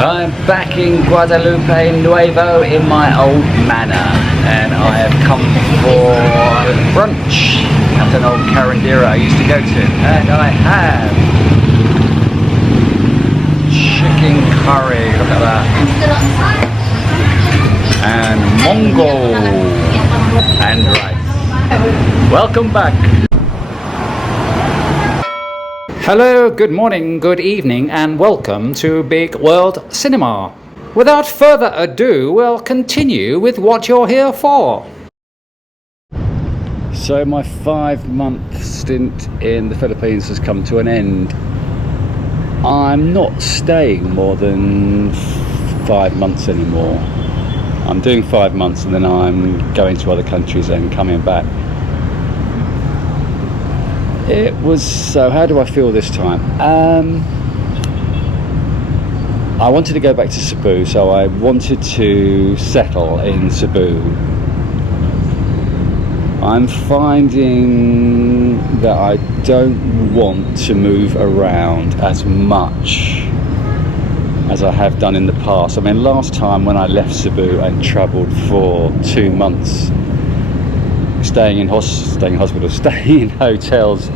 I'm back in Guadalupe Nuevo in my old manor, and I have come for brunch at an old carindera I used to go to, and I have chicken curry, look at that, and mongo and rice. Welcome back. Hello, good morning, good evening, and welcome to Big World Cinema. Without further ado, we'll continue with what you're here for. So my 5-month stint in the Philippines has come to an end. I'm not staying more than 5 months anymore. I'm doing 5 months and then I'm going to other countries and coming back. It was, so how do I feel this time? I wanted to go back to Cebu, so I wanted to settle in Cebu. I'm finding that I don't want to move around as much as I have done in the past. I mean, last time when I left Cebu and travelled for 2 months, staying in hospitals, staying in hotels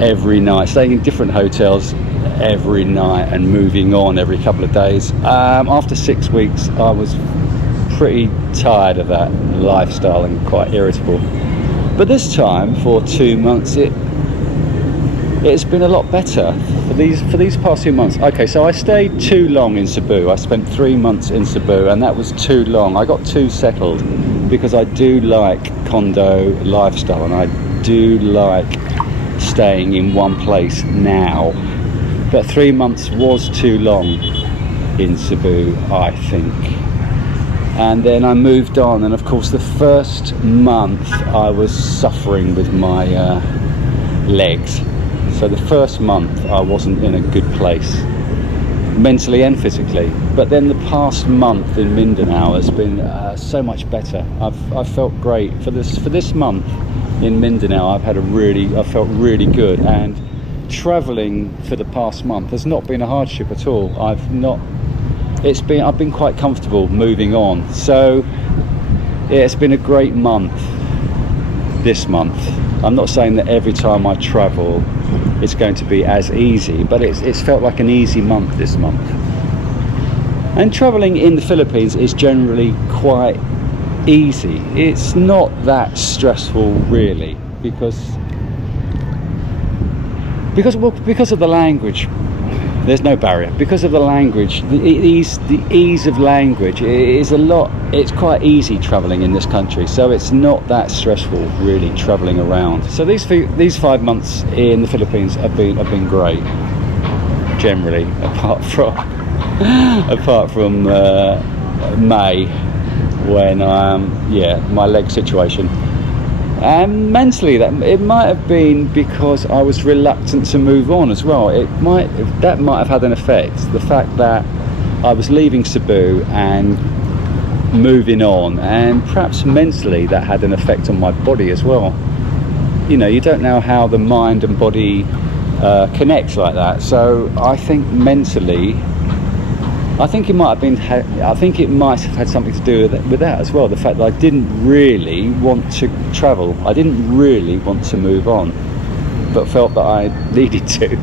every night, staying in different hotels every night and moving on every couple of days. After 6 weeks, I was pretty tired of that lifestyle and quite irritable. But this time, for 2 months, it's been a lot better for these past 2 months. Okay, so I stayed too long in Cebu. I spent 3 months in Cebu, and that was too long. I got too settled because I do like condo lifestyle and I do like staying in one place now. But 3 months was too long in Cebu, I think. And then I moved on, and of course the first month I was suffering with my legs. So the first month I wasn't in a good place, mentally and physically. But then the past month in Mindanao has been so much better. I've felt great for this month in Mindanao. I felt really good, and travelling for the past month has not been a hardship at all. I've been quite comfortable moving on. So it's been a great month this month. I'm not saying that every time I travel it's going to be as easy, but it's felt like an easy month this month. And travelling in the Philippines is generally quite easy. It's not that stressful really, because of the language. There's no barrier because of the language. The ease of language it's quite easy travelling in this country, so it's not that stressful really travelling around. So these 5 months in the Philippines have been great generally, apart from May, when my leg situation. And mentally, it might have been because I was reluctant to move on as well. That might have had an effect. The fact that I was leaving Cebu and moving on, and perhaps mentally that had an effect on my body as well. You know, you don't know how the mind and body connects like that. So I think mentally, I think it might have had something to do with that as well. The fact that I didn't really want to travel. I didn't really want to move on, but felt that I needed to.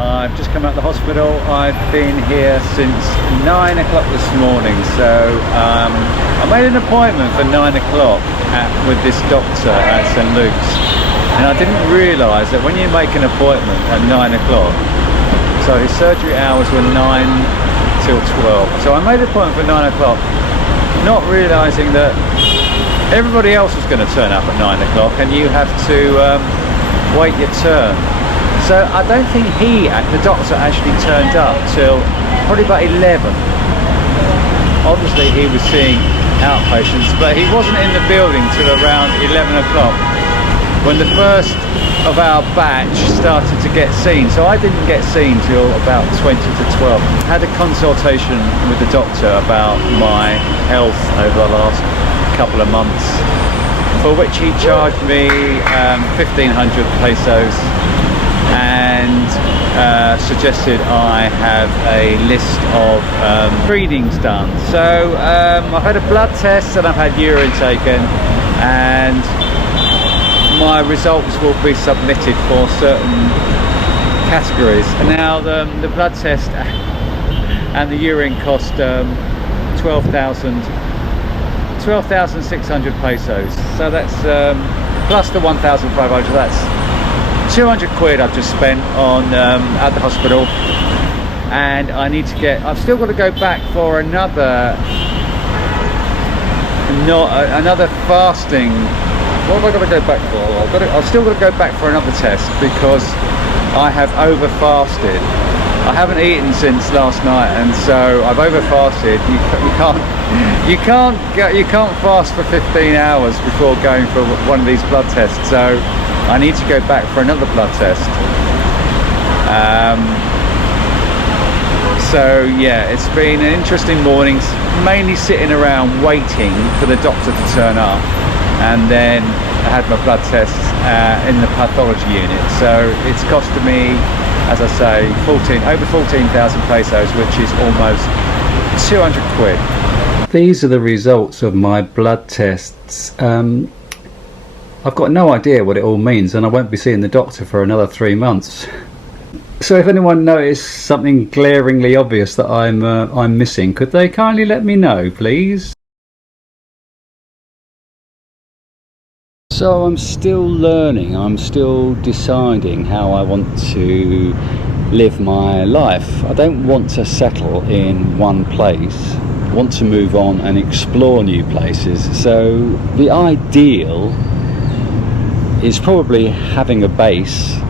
I've just come out of the hospital. I've been here since 9 o'clock this morning, so I made an appointment for 9 o'clock with this doctor at St. Luke's, and I didn't realise that when you make an appointment at 9 o'clock, so his surgery hours were 9 till 12, so I made an appointment for 9 o'clock, not realising that everybody else was going to turn up at 9 o'clock and you have to wait your turn. So I don't think the doctor actually turned up till probably about 11. Obviously he was seeing outpatients, but he wasn't in the building till around 11 o'clock when the first of our batch started to get seen. So I didn't get seen till about 20 to 12. Had a consultation with the doctor about my health over the last couple of months, for which he charged me 1,500 pesos and suggested I have a list of readings done. So I've had a blood test and I've had urine taken, and my results will be submitted for certain categories. Now the blood test and the urine cost 12,600 pesos. So that's plus the 1,500. That's 200 quid I've just spent on at the hospital, and I need to get. I've still got to go back for another fasting. What have I got to go back for? I've still got to go back for another test because I have over fasted. I haven't eaten since last night, and so I've over fasted. You can't fast for 15 hours before going for one of these blood tests. So I need to go back for another blood test. So yeah, it's been an interesting morning, mainly sitting around waiting for the doctor to turn up, and then I had my blood tests in the pathology unit. So it's costed me, as I say, over 14,000 pesos, which is almost 200 quid. These are the results of my blood tests. I've got no idea what it all means, and I won't be seeing the doctor for another 3 months. So if anyone noticed something glaringly obvious that I'm missing, could they kindly let me know, please? So I'm still learning, I'm still deciding how I want to live my life. I don't want to settle in one place. I want to move on and explore new places. So the ideal is probably having a base.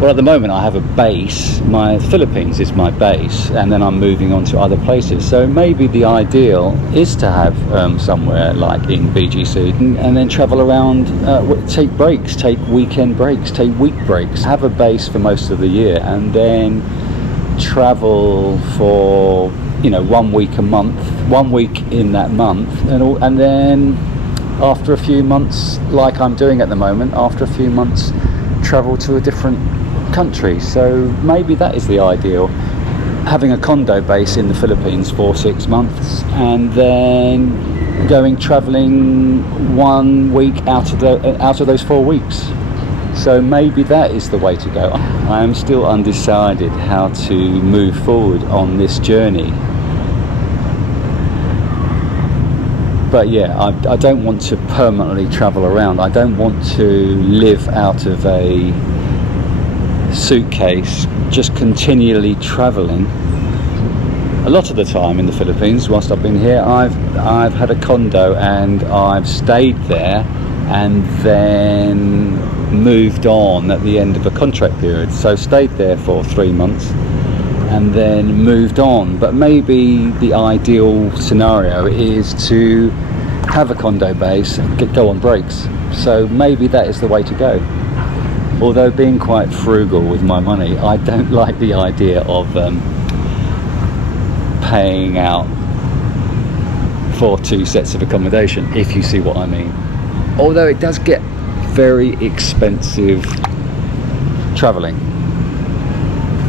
Well, at the moment I have a base. My Philippines is my base, and then I'm moving on to other places. So maybe the ideal is to have somewhere like in BGC, and then travel around, take breaks, take weekend breaks, take week breaks, have a base for most of the year, and then travel for 1 week a month, 1 week in that month, and then after a few months, like I'm doing at the moment, after a few months travel to a different country. So maybe that is the ideal, having a condo base in the Philippines for 6 months, and then traveling 1 week out of those 4 weeks. So maybe that is the way to go. I am still undecided how to move forward on this journey. But yeah, I don't want to permanently travel around. I don't want to live out of a suitcase, just continually traveling. A lot of the time in the Philippines, whilst I've been here, I've had a condo and I've stayed there and then moved on at the end of a contract period. So stayed there for 3 months and then moved on. But maybe the ideal scenario is to have a condo base and go on breaks. So maybe that is the way to go. Although being quite frugal with my money, I don't like the idea of paying out for 2 sets of accommodation, if you see what I mean. Although it does get very expensive travelling.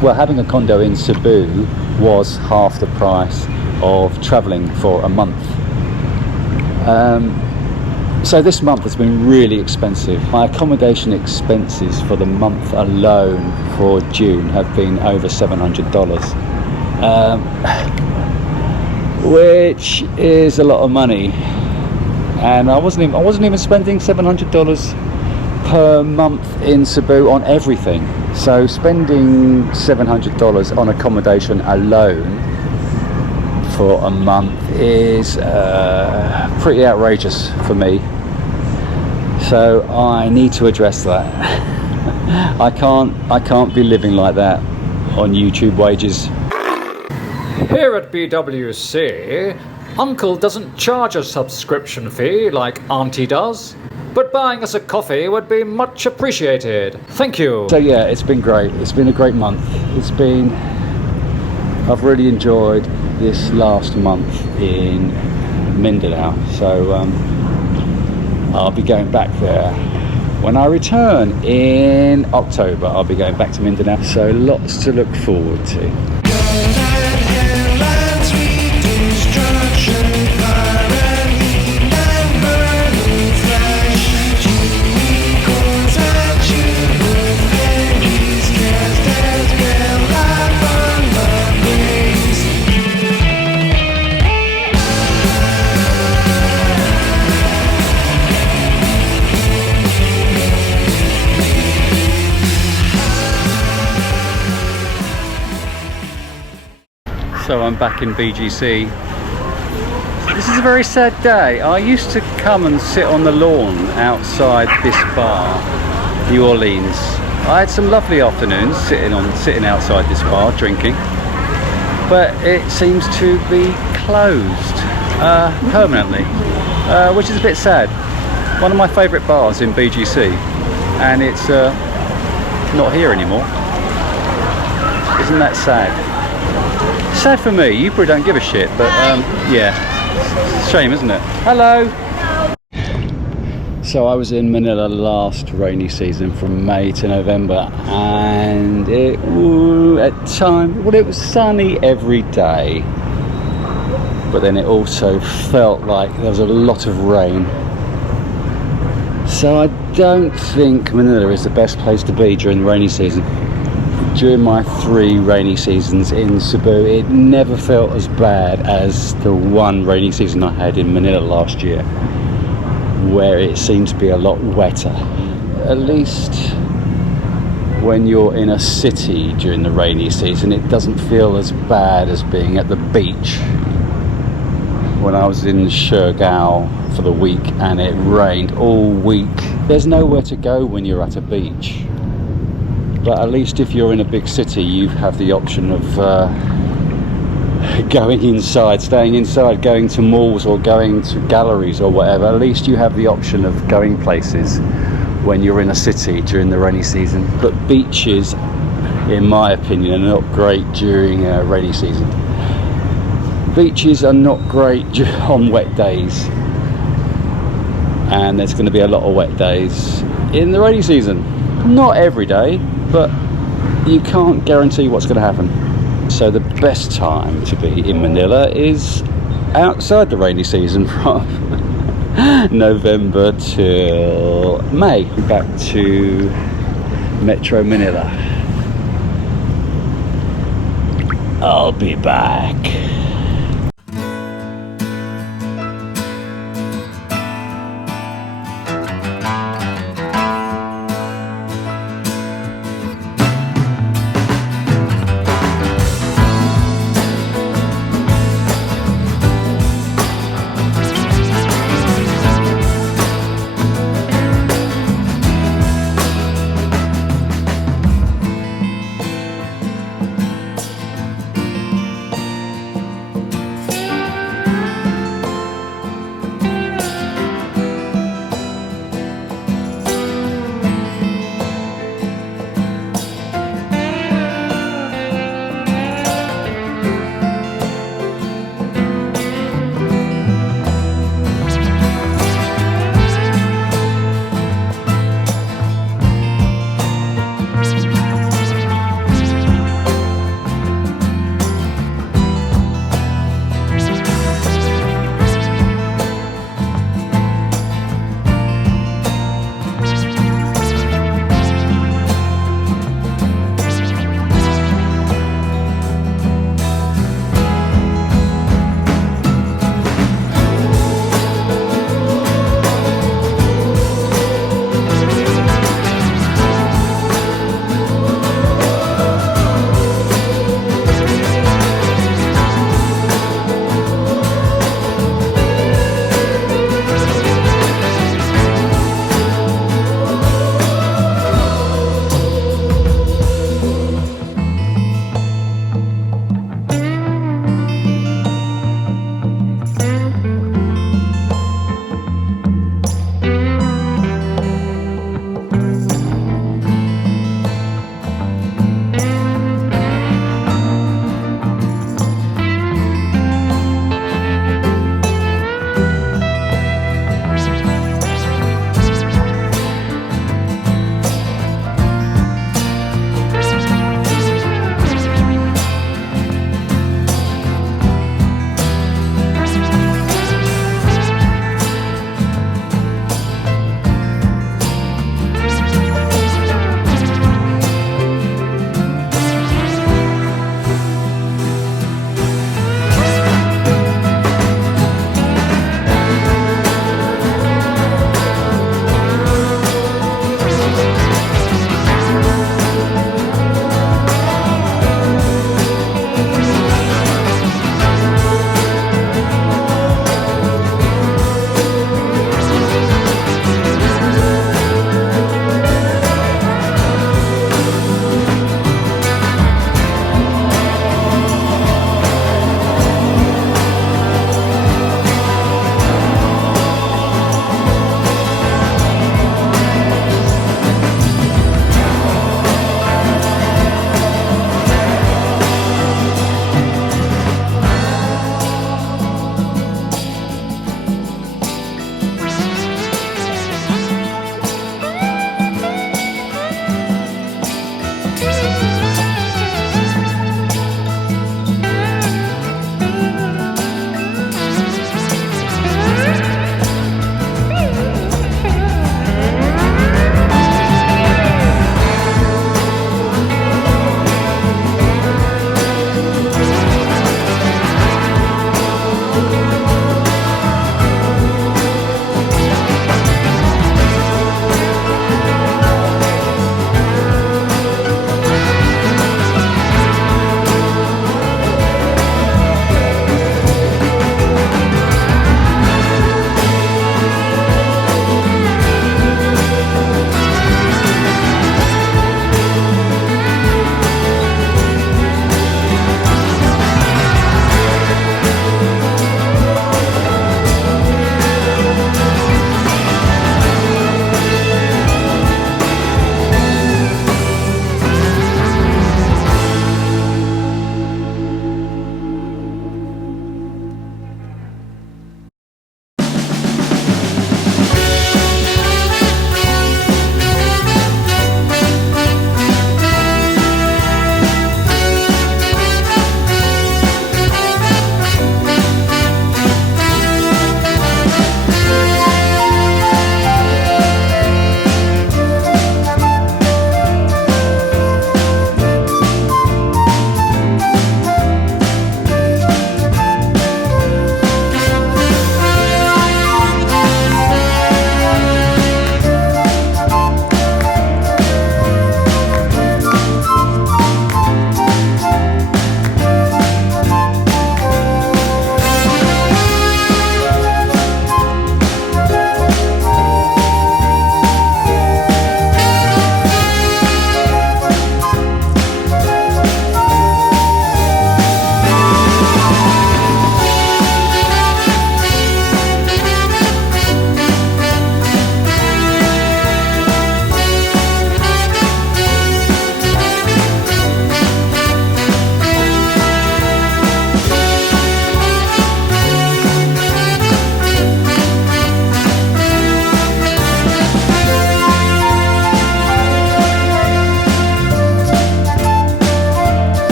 Well, having a condo in Cebu was half the price of travelling for a month. So this month has been really expensive. My accommodation expenses for the month alone for June have been over $700, which is a lot of money. And I wasn't even spending $700 per month in Cebu on everything. So spending $700 on accommodation alone for a month is pretty outrageous for me. So I need to address that. I can't be living like that on YouTube wages. Here at BWC, Uncle doesn't charge a subscription fee like Auntie does, but buying us a coffee would be much appreciated. Thank you. So yeah, it's been great. It's been a great month. I've really enjoyed this last month in Mindanao. So I'll be going back there when I return in October. I'll be going back to Mindanao. So lots to look forward to. So I'm back in BGC. This is a very sad day. I used to come and sit on the lawn outside this bar, New Orleans. I had some lovely afternoons sitting outside this bar drinking, but it seems to be closed permanently, which is a bit sad. One of my favourite bars in BGC, and it's not here anymore. Isn't that sad? Sad for me. You probably don't give a shit, but yeah, shame, isn't it? Hello. So I was in Manila last rainy season from May to November, and it was sunny every day, but then it also felt like there was a lot of rain. So I don't think Manila is the best place to be during the rainy season. During my 3 rainy seasons in Cebu, it never felt as bad as the one rainy season I had in Manila last year, where it seemed to be a lot wetter. At least when you're in a city during the rainy season, it doesn't feel as bad as being at the beach. When I was in Siargao for the week and it rained all week, there's nowhere to go when you're at a beach. But at least if you're in a big city, you have the option of going inside, staying inside, going to malls or going to galleries or whatever. At least you have the option of going places when you're in a city during the rainy season. But beaches, in my opinion, are not great during rainy season. Beaches are not great on wet days, and there's going to be a lot of wet days in the rainy season. Not every day, but you can't guarantee what's going to happen. So the best time to be in Manila is outside the rainy season, from November till May. Back to Metro Manila. I'll be back.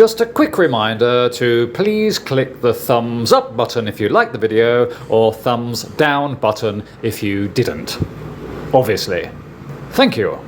Just a quick reminder to please click the thumbs up button if you liked the video, or thumbs down button if you didn't. Obviously. Thank you.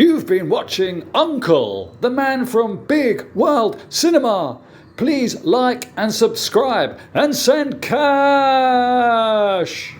You've been watching Uncle, the man from Big World Cinema. Please like and subscribe and send cash.